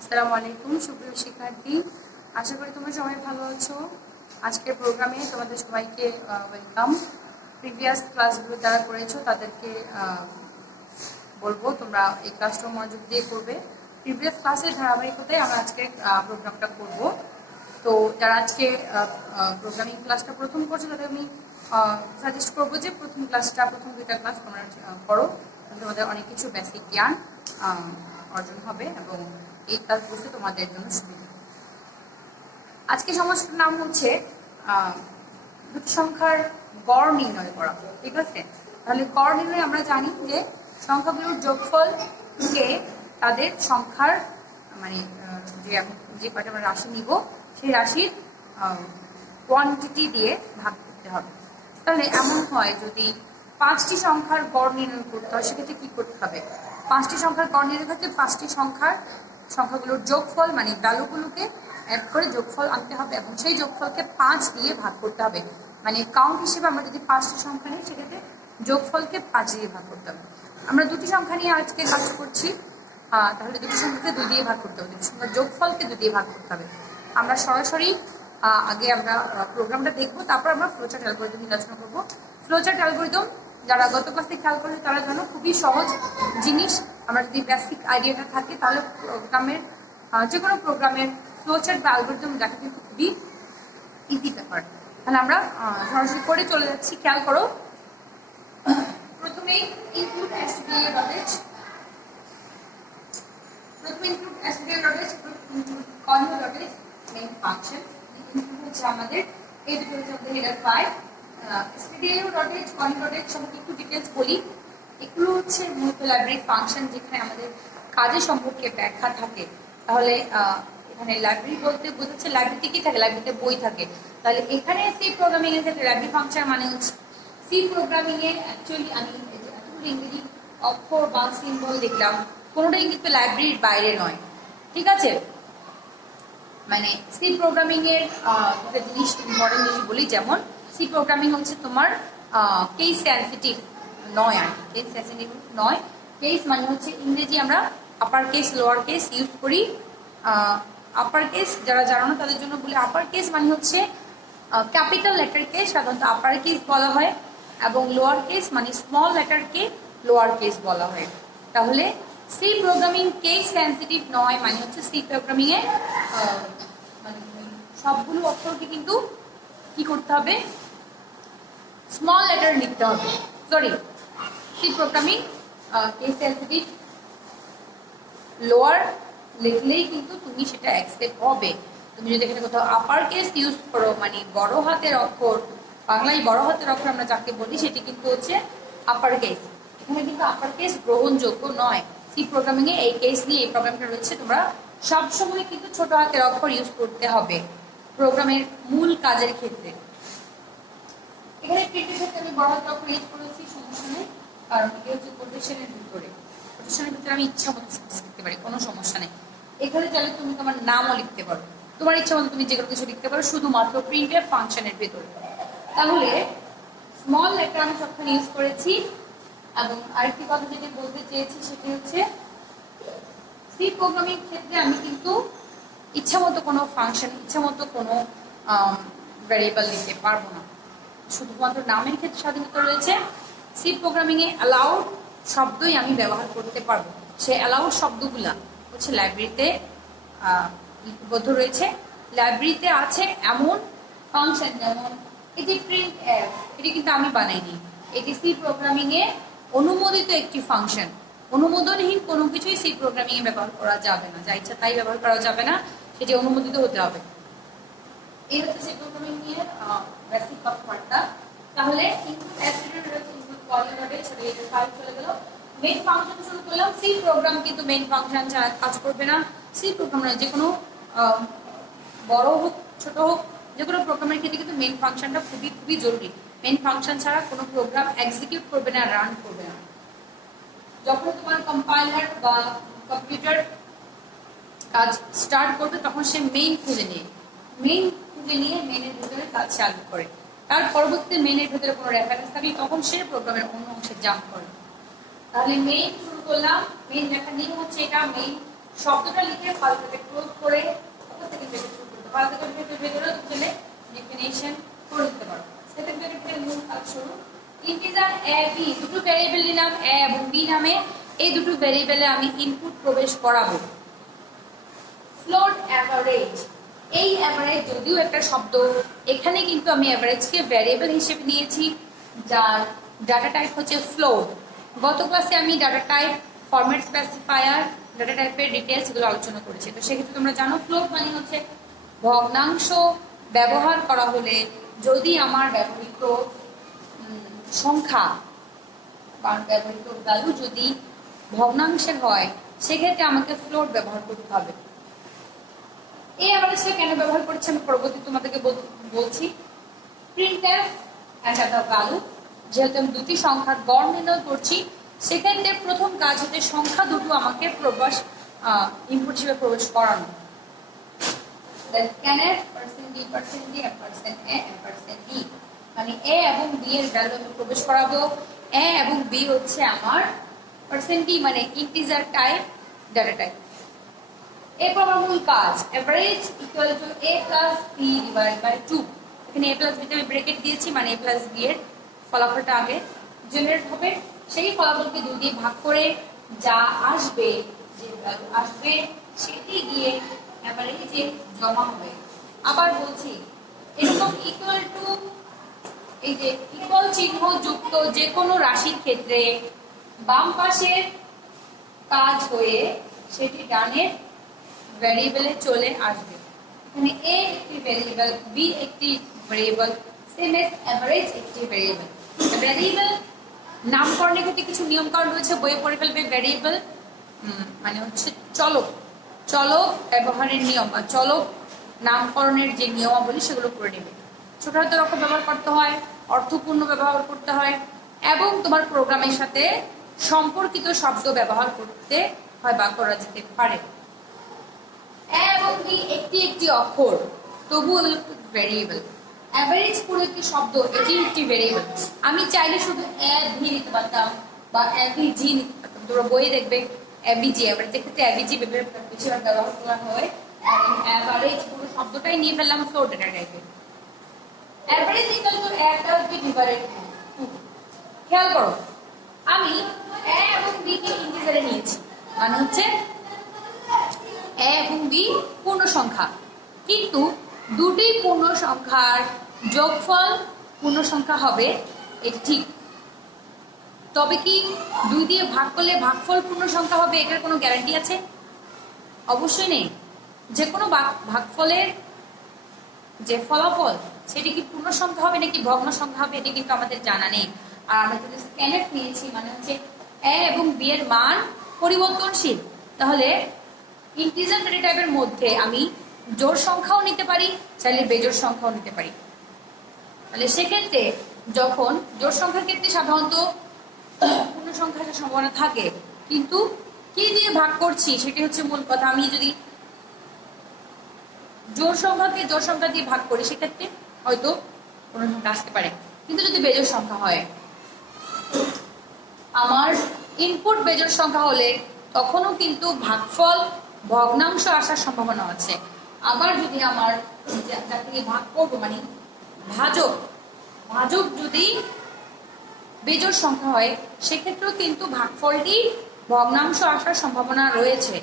আসসালামু আলাইকুম সুপ্রিয় শিক্ষার্থী, আশা করি তোমরা সবাই ভালো আছো। আজকের প্রোগ্রামে তোমাদের সবাইকে ওয়েলকাম। প্রিভিয়াস ক্লাসগুলো যারা করেছো তাদেরকে বলবো তোমরা এই ক্লাসটা মনোযোগ দিয়ে করবে। প্রিভিয়াস ক্লাসের ধারাবাহিকতায় আমরা আজকে প্রোগ্রামটা করব। তো যারা আজকে প্রোগ্রামিং ক্লাসটা প্রথম করছো তাদের আমি সাজেস্ট করবো যে প্রথম দুইটা ক্লাস তোমরা করো, তোমাদের অনেক কিছু বেসিক জ্ঞান অর্জন হবে এবং এই ক্লাস বুঝতে তোমাদের জন্য সুবিধা। আজকে সমস্যাটার নাম হচ্ছে দুটি সংখ্যার গড় নির্ণয় করা। ঠিক আছে, তাহলে গড় নির্ণয় আমরা জানি যে সংখ্যাগুলোর যোগফলকে তাদের সংখ্যার মানে যে কয়টা আমরা রাশি নিব সেই রাশির কোয়ান্টিটি দিয়ে ভাগ করতে হবে। তাহলে এমন হয় যদি 5টি সংখ্যার গড় নির্ণয় করতে হয়, সেক্ষেত্রে কি করতে হবে? 5টি সংখ্যার গড় নির্ণয় করতে 5টি সংখ্যাগুলোর যোগফল মানে ভ্যালুগুলোকে অ্যাড করে যোগফল আনতে হবে এবং সেই যোগফলকে 5 দিয়ে ভাগ করতে হবে। মানে কাউন্ট হিসেবে আমরা যদি 5টি সংখ্যা নিই সেক্ষেত্রে যোগফলকে 5 দিয়ে ভাগ করতে হবে। আমরা দুটি সংখ্যা নিয়ে আজকে কাজ করছি, তাহলে দুটি সংখ্যাকে 2 দিয়ে ভাগ করতে হবে, দুটি সংখ্যার যোগফলকে 2 দিয়ে ভাগ করতে হবে। আমরা সরাসরি আগে আমরা প্রোগ্রামটা দেখবো, তারপর আমরা ফ্লোচার্ট অ্যালগরিদম আলোচনা করবো। ফ্লোচার্ট অ্যালগরিদম যারা গত ক্লাসে খেয়াল করেছে তারা জানো খুবই সহজ জিনিস। আমরা যদি বেসিক আইডিয়াটা থাকে তাহলে প্রোগ্রামের যে কোনো প্রোগ্রামের ফ্লোচার্ট বা অ্যালগরিদম দেখা কিন্তু খুবই ইজি ব্যাপার। তাহলে আমরা সরাসরি করে চলে যাচ্ছি। খেয়াল করো, প্রথমেই ইনক্লুড এসটিডিএ ডটেজ, কনভ ডটেজ মেইন ফাংশন হচ্ছে আমাদের এই দুটো হচ্ছে আমাদের হেডার ফাইল। stdio ডটেজ কনভ ডটেজ সম্পর্কে একটু ডিটেলস বলি। এগুলো হচ্ছে মূলত লাইব্রেরি ফাংশন যেখানে আমাদের কাজের সম্পর্কে ব্যাখ্যা থাকে। তাহলে এখানে লাইব্রেরি বলতে বোঝাচ্ছে লাইব্রেরিতে কি থাকে, লাইব্রেরিতে বই থাকে। তাহলে এখানে সি প্রোগ্রামিং এর ক্ষেত্রে লাইব্রেরি ফাংশন মানে হচ্ছে সি প্রোগ্রামিং এর অ্যাকচুয়ালি আমি এতগুলো ইংরেজি অক্ষর বা সিম্বল দেখলাম, কোনোটাই কিন্তু লাইব্রেরির বাইরে নয়। ঠিক আছে, মানে সি প্রোগ্রামিং এর একটা জিনিস ইম্পর্টেন্ট জিনিস বলি, যেমন সি প্রোগ্রামিং হচ্ছে তোমার কেস সেন্সিটিভ নয়, আর কেস সেন্সিটিভ নয়। কেস মানে হচ্ছে ইংরেজি আমরা upper case lower case use করি। আপার কেস যারা জানো না তাদের জন্য বলি, আপার কেস মানে হচ্ছে ক্যাপিটাল লেটারকে সাধারণত আপার কেস বলা হয় এবং লোয়ার কেস মানে স্মল লেটারকে লোয়ার কেস বলা হয়। তাহলে সি প্রোগ্রামিং কেস সেন্সিটিভ নয় মানে হচ্ছে সি প্রোগ্রামিং এ মানে সবগুলো অক্ষরকে কিন্তু কি করতে হবে, স্মল লেটার লিখতে হবে। Sorry, C programming case sensitive lower লিখলেই কিন্তু তুমি সেটা অ্যাকসেপ্ট হবে। তুমি যদি এখানে কোথাও আপার কেস ইউজ করো মানে বড় হাতের অক্ষর, বাংলায় বড় হাতের অক্ষর আমরা যাকে বলি সেটি কিন্তু হচ্ছে আপার কেস। এখানে কিন্তু আপার কেস গ্রহণযোগ্য নয়। সি প্রোগ্রামিং এ এই কেস নিয়ে এই প্রোগ্রামটা রয়েছে, তোমরা সবসময় কিন্তু ছোট হাতের অক্ষর ইউজ করতে হবে প্রোগ্রামের মূল কাজের ক্ষেত্রে। এখানে প্রিন্টের ক্ষেত্রে আমি বড় হাতের অক্ষর ইউজ করেছি, সমস্যা নেই, কারণ এটা হচ্ছে কোটেশনের ভিতরে। কোটেশনের ভিতরে আমি ইচ্ছা মতো লিখতে পারি, কোনো সমস্যা নেই। এখানে চাইলে তুমি তোমার নামও লিখতে পারো, তোমার ইচ্ছা মতো তুমি যেগুলো কিছু লিখতে পারো, শুধুমাত্র প্রিন্টের ফাংশনের ভিতরে। তাহলে স্মল লেটার আমি সবখানে ইউজ করেছি। এবং আরেকটি কথা যেটা বলতে চেয়েছি সেটি হচ্ছে সি প্রোগ্রামিং ক্ষেত্রে আমি কিন্তু ইচ্ছা মতো কোনো ফাংশন, ইচ্ছা মতো কোনো ভ্যারিয়েবল লিখতে পারবো না। শুধুমাত্র নামের ক্ষেত্রে স্বাধীনতা রয়েছে। সি প্রোগ্রামিং এ অ্যালাউড শব্দই আমি ব্যবহার করতে পারবো। সে অ্যালাউড শব্দগুলা হচ্ছে লাইব্রেরিতে লিপিবদ্ধ রয়েছে। লাইব্রেরিতে আছে এমন ফাংশন যেমন এটি প্রিন্ট এফ, এটি কিন্তু আমি বানাইনি, এটি সি প্রোগ্রামিং এ অনুমোদিত একটি ফাংশন। অনুমোদনহীন কোনো কিছুই সি প্রোগ্রামিং এ ব্যবহার করা যাবে না, যা ইচ্ছা তাই ব্যবহার করা যাবে না, সেটি অনুমোদিত হতে হবে। এই হচ্ছে সি প্রোগ্রামিং নিয়ে বেসিক কথাবার্তা। তাহলে ইনপুট অ্যাট্রিবিউট রয়েছে, ইনপুট পয়েন্ট হবে, সেটা এটা ফাইল চলে গেল। মেইন ফাংশন শুরু করলাম। সি প্রোগ্রাম কিন্তু মেইন ফাংশন ছাড়া কাজ করবে না। সি প্রোগ্রাম যে কোনো বড় হোক ছোট হোক যে কোনো প্রোগ্রামের ক্ষেত্রে কিন্তু মেইন ফাংশনটা খুবই খুবই জরুরি। মেইন ফাংশন ছাড়া কোনো প্রোগ্রাম এক্সিকিউট করবে না, রান করবে না। যখন তোমার কম্পাইলার বা কম্পিউটার কাজ স্টার্ট করবে তখন সে মেইন খুঁজে নিয়ে মেইনের ভিতরে কাজ চালু করে। তার পরবর্তীতে মেইনের ভিতরে কোনো রেফারেন্স থাকলে তখন সে প্রোগ্রামের অন্য অংশে জাম্প করে। তাহলে মেইন শুরু করলাম। মেইন লেখার নিয়ম হচ্ছে এটা, মেইন শব্দটা লিখে ফালটাকে ক্লোজ করে সেকেন্ড ব্র্যাকেট শুরু করতে ফার্স্ট সেকেন্ড ব্র্যাকেটের ভেতরে তুমি ডেফিনিশন করে দিতে পারো। সেকেন্ড ব্র্যাকেটের মূল কাজ শুরু। ইন্টিজার এ বি দুটো ভ্যারিয়েবল নিলাম এ এবং বি নামে, এই দুটো ভ্যারিয়েবলে আমি ইনপুট প্রবেশ করাবো। ফ্লোট অ্যাভারেজ, এই অ্যাভারেজ যদিও একটা শব্দ, এখানে কিন্তু আমি অ্যাভারেজকে ভ্যারিয়েবল হিসেবে নিয়েছি যার ডাটা টাইপ হচ্ছে ফ্লোট। গত ক্লাসে আমি data type, format specifier, data টাইপের ডিটেলস এগুলো আলোচনা করেছি। তো সেক্ষেত্রে তোমরা জানো ফ্লোট মানে হচ্ছে ভগ্নাংশ ব্যবহার করা হলে যদি আমার ব্যবহৃত সংখ্যা বা ব্যবহৃত ভ্যালু যদি ভগ্নাংশের হয় সেক্ষেত্রে আমাকে ফ্লোট ব্যবহার করতে হবে। এই অ্যাভারেজটা কেন ব্যবহার করছি আমি পরবর্তী তোমাদেরকে বলছি। প্রিন্টএফ অ্যান্ড দ্য ভ্যালু, যেহেতু আমি দুটি সংখ্যার গড় নির্ণয় করছি সেক্ষেত্রে প্রথম কাজ হচ্ছে সংখ্যা দুটো আমাকে প্রবেশ ইনপুট হিসেবে প্রবেশ করানো। মানে এ এবং বি এর ভ্যালু আমি প্রবেশ করাবো। এ এবং বি হচ্ছে আমার পার্সেন্ট ডি মানে ইন্টিজার টাইপ ডাটা টাইপ। এরপর আমার মূল কাজ average equal to a plus b divide by 2। এখানে a প্লাস b তে আমি ব্র্যাকেট দিয়েছি মানে a প্লাস b এর ফলাফলটা আগে জেনারেট হবে। সেই ফলাফলকে 2 দিয়ে ভাগ করে যা আসবে, যে ভ্যালু আসবে সেটি গিয়ে এভারেজে জমা হবে। আবার বলছি এরকম ইকুয়াল টু, এই যে ইকুয়াল চিহ্ন যুক্ত যে কোনো রাশির ক্ষেত্রে বাম পাশের কাজ হয়ে সেটি ডানের ভ্যারিয়েবলে চলে আসবে। এখানে a একটি ভ্যারিয়েবল, b একটি ভ্যারিয়েবল, সেম এস এভারেজ একটি ভ্যারিয়েবল। ভ্যারিয়েবল নামকরণের ক্ষেত্রে কিছু নিয়ম কানুন রয়েছে, বইয়ে পড়ে ফেলবে। ভ্যারিয়েবল মানে হচ্ছে চলক, চলক ব্যবহারের নিয়ম বা চলক নামকরণের যে নিয়মাবলী সেগুলো করে নেবে। ছোট হাতের অক্ষর ব্যবহার করতে হয়, অর্থপূর্ণ ব্যবহার করতে হয় এবং তোমার প্রোগ্রামের সাথে সম্পর্কিত শব্দ ব্যবহার করতে হয় বা করা যেতে পারে। এ এবং বি একটি একটি অক্ষর, তবু ভ্যারিয়েবল। অ্যাভারেজ পুরো একটি শব্দ, এটি একটি ভ্যারিয়েবল। আমি চাইলে শুধু এ ভি নিতে পারতাম বা এ ভি জি নিতে পারতাম। তোমরা বইয়ে দেখবে এভিজি, অ্যাভারেজ ক্ষেত্রে এভিজি বেশিরভাগ ব্যবহার করা হয়। অ্যাভারেজ পুরো শব্দটাই নিয়ে ফেললাম ফ্লোট ডাটা টাইপে। Average equal to a plus b divided 2। খেয়াল করো আমি a এবং b কে ইন্টিজারে নিয়েছি, মানে হচ্ছে a এবং b পূর্ণ সংখ্যা, কিন্তু দুটি পূর্ণ সংখ্যার যোগফল পূর্ণ সংখ্যা হবে এটা ঠিক। তবে কি 2 দিয়ে ভাগ করলে ভাগফল পূর্ণ সংখ্যা হবে এটার কোনো গ্যারান্টি আছে? অবশ্যই নেই। যে কোনো ভাগফলের যে ফলাফল সেটি কি পূর্ণ সংখ্যা হবে নাকি ভগ্ন সংখ্যা হবে এটা কিন্তু আমাদের জানা নেই। আর আমরা যদি স্ক্যানএফ নিয়েছি মানে হচ্ছে a এবং b এর মান পরিবর্তনশীল, তাহলে ইন্টিজার ডেটা টাইপের মধ্যে আমি জোড় সংখ্যাও নিতে পারি, চাইলে বেজোড় সংখ্যাও নিতে পারি। তাহলে সেক্ষেত্রে যখন জোড় সংখ্যার ক্ষেত্রে সাধারণত পূর্ণ সংখ্যার সম্ভাবনা থাকে, কিন্তু কি দিয়ে ভাগ করছি সেটি হচ্ছে মূল কথা। আমি যদি জোড় সংখ্যাকে জোড় সংখ্যা দিয়ে ভাগ করি সেক্ষেত্রে হয়তো পূর্ণ সংখ্যা আসতে পারে, কিন্তু যদি বেজোড় সংখ্যা হয়, আমার ইনপুট বেজোড় সংখ্যা হলে তখনও কিন্তু ভাগফল ভগ্নাংশ আসার সম্ভাবনা আছে। আবার যদি আমার যাকে ভাগ করবো মানে ভাজক, ভাজক যদি বেজোড় সংখ্যা হয় সেক্ষেত্রেও কিন্তু ভাগফলটি ভগ্নাংশ আসার সম্ভাবনা রয়েছে।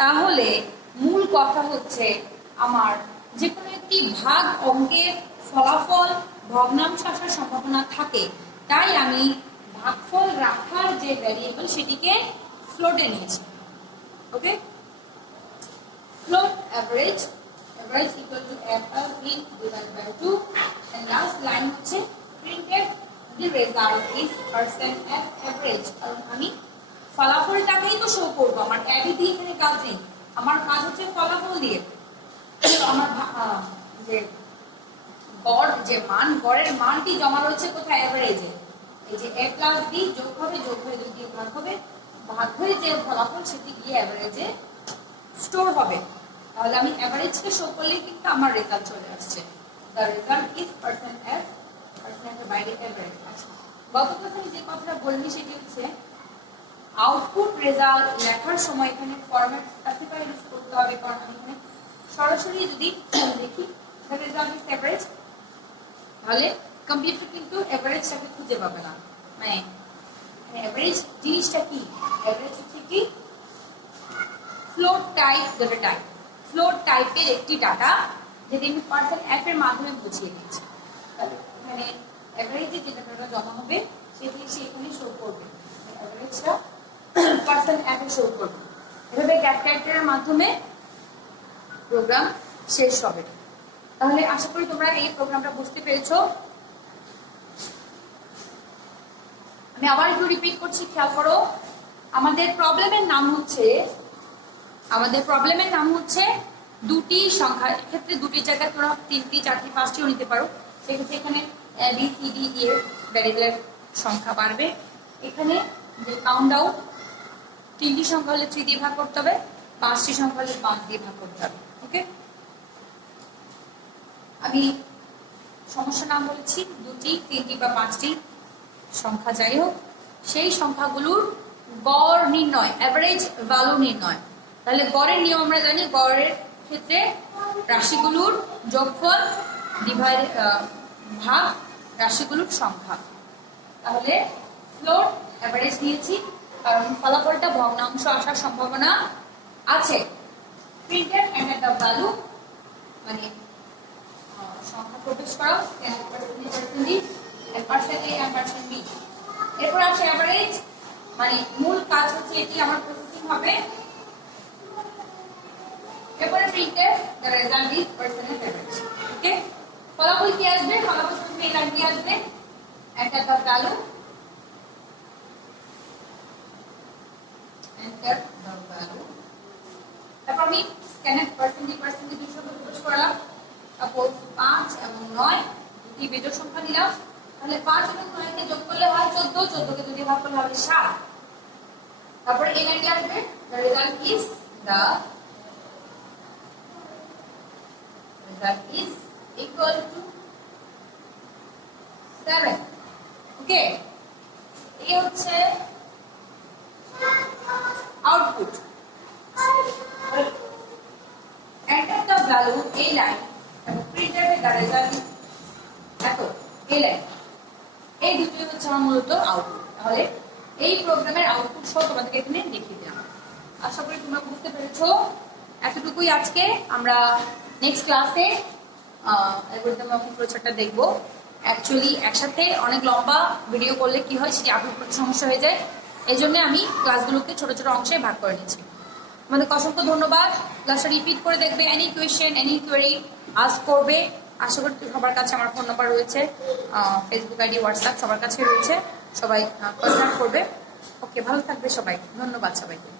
তাহলে মূল কথা হচ্ছে আমার যে কোনো একটি ভাগ অঙ্কের ফলাফল ভগ্নাংশ আসার সম্ভাবনা থাকে, তাই আমি ভাগফল রাখার যে ভ্যারিয়েবল সেটিকে ফ্লোটে নিয়েছি। ওকে, float average equal to a plus b divided by 2 and last line হচ্ছে printf the result is percent f average। কারণ আমি ফলাফলটাকেই তো শো করবো, আমার অ্যাড দিয়ে এখানে কাজ নেই, আমার কাজ হচ্ছে ফলাফল দিয়ে। আমার যে গড় যে মান, গড়ের মানটি জমা রয়েছে কোথায়? অ্যাভারেজে। এই যে a plus b যোগ হবে, যোগ হয়ে 2 দিয়ে ভাগ হবে, ভাগ হয়ে যে ফলাফল সেটি গিয়ে অ্যাভারেজে স্টোর হবে। তাহলে আমি অ্যাভারেজকে শো করলেই কিন্তু আমার রেজাল্ট চলে আসছে। The result is percent F, percent by average. আচ্ছা, গত ক্লাসে আমি যে কথাটা বলিনি সেটি হচ্ছে আউটপুট রেজাল্ট লেখার সময় এখানে ফরম্যাট স্পেসিফাই ইউজ করতে হবে, কারণ আমি এখানে সরাসরি যদি দেখি রেজাল্ট ইজ এভারেজ, তাহলে কম্পিউটার কিন্তু এভারেজটাকে খুঁজে পাবে না। মানে এভারেজ জিনিসটা কি, এভারেজ হচ্ছে কি float type data type, float টাইপের একটি ডাটা যেটি আমি পার্সেন্ট এফ এর মাধ্যমে বুঝিয়ে দিচ্ছি। মানে এভারেজে যে ডাটাটা জমা হবে সেটি সে এখানে শো করবে, এভারেজটা পার্সেন্ট এফ এ শো করবে। এভাবে ক্যালকুলেটরের মাধ্যমে প্রোগ্রাম শেষ হবে। তাহলে আশা করি তোমরা এই প্রোগ্রামটা বুঝতে পেরেছো। আমি আবার একটু রিপিট করছি, খেয়াল করো। আমাদের প্রবলেমের নাম হচ্ছে দুটি সংখ্যা, ক্ষেত্রে দুটি জায়গায় তোমরা 3টি 4টি 5টিও নিতে পারো। সেক্ষেত্রে এখানে B C D E F ভ্যারিয়েবলের সংখ্যা বাড়বে। এখানে যে কাউন্ট ডাউন 3টি সংখ্যা হলে 3 দিয়ে ভাগ করতে হবে, 5টি সংখ্যা হলে 5 দিয়ে ভাগ করতে হবে। ওকে, আমি সমস্যা নাম বলেছি, 2টি 3টি বা 5টি সংখ্যা যাই হোক, সেই সংখ্যাগুলোর গড় নির্ণয়, অ্যাভারেজ ভ্যালু নির্ণয়। তাহলে গড়ের নিয়ম আমরা জানি, গড়ের ক্ষেত্রে রাশিগুলোর যোগফল ডিভাইড ভাগ রাশিগুলোর সংখ্যা। তাহলে ফ্লোট অ্যাভারেজ নিয়েছি কারণ ফলাফলটা ভগ্নাংশ আসার সম্ভাবনা আছে। প্রিন্টেড এন্ড দ্য ভ্যালু মানে সংখ্যা প্রবেশ করা, %, এরপর আসে অ্যাভারেজ, মানে মূল কাজ হচ্ছে এটি আমার প্রসেসিং হবে। এরপরে printed the result is percentage average. Okay, ফলাফল কি আসবে, ফলাফল শুনতে এই লাইনটি আসবে, enter the value, enter the value. তারপর আমি স্ক্যানের পার্সেন্টেজ দুটো প্রবেশ করলাম। সাপোজ 5 এবং 9 দুটি বিজোড় সংখ্যা নিলাম, তাহলে 5 এবং 9 কে যোগ করলে হয় 14, 14 কে যদি ভাগ করলে হবে 7। তারপরে এই লাইনটি আসবে, the result is equal to 7। ওকে, এই হচ্ছে আউটপুট। এন্টার দ্য ভ্যালু এই লাইন এবং প্রিন্টেড দ্য রেজাল্ট এত এই লাইন, এই দুটোই হচ্ছে আমার মূলত আউটপুট। তাহলে এই প্রোগ্রামের আউটপুট সহ তোমাদেরকে এখানে দেখিয়ে দিলাম। আশা করি তোমরা বুঝতে পেরেছো। এতটুকুই আজকে। আমরা নেক্সট ক্লাসে অ্যালগরিদম এবং ফ্লোচার্টটা দেখবো। অ্যাকচুয়ালি একসাথে অনেক লম্বা ভিডিও করলে কি হয়, সেটি আপলোড করতে সমস্যা হয়ে যায়। এই জন্য আমি ক্লাসগুলোকে ছোট ছোট অংশে ভাগ করে নিচ্ছি। আমাদের অসংখ্য ধন্যবাদ। ক্লাসটা রিপিট করে দেখবে, any question any query ask করবে। আশা করি সবার কাছে আমার ফোন নাম্বার রয়েছে, ফেসবুক আইডি, হোয়াটসঅ্যাপ সবার কাছে রয়েছে, সবাই কন্ট্যাক্ট করবে। ওকে, ভালো থাকবে সবাই, ধন্যবাদ সবাইকে।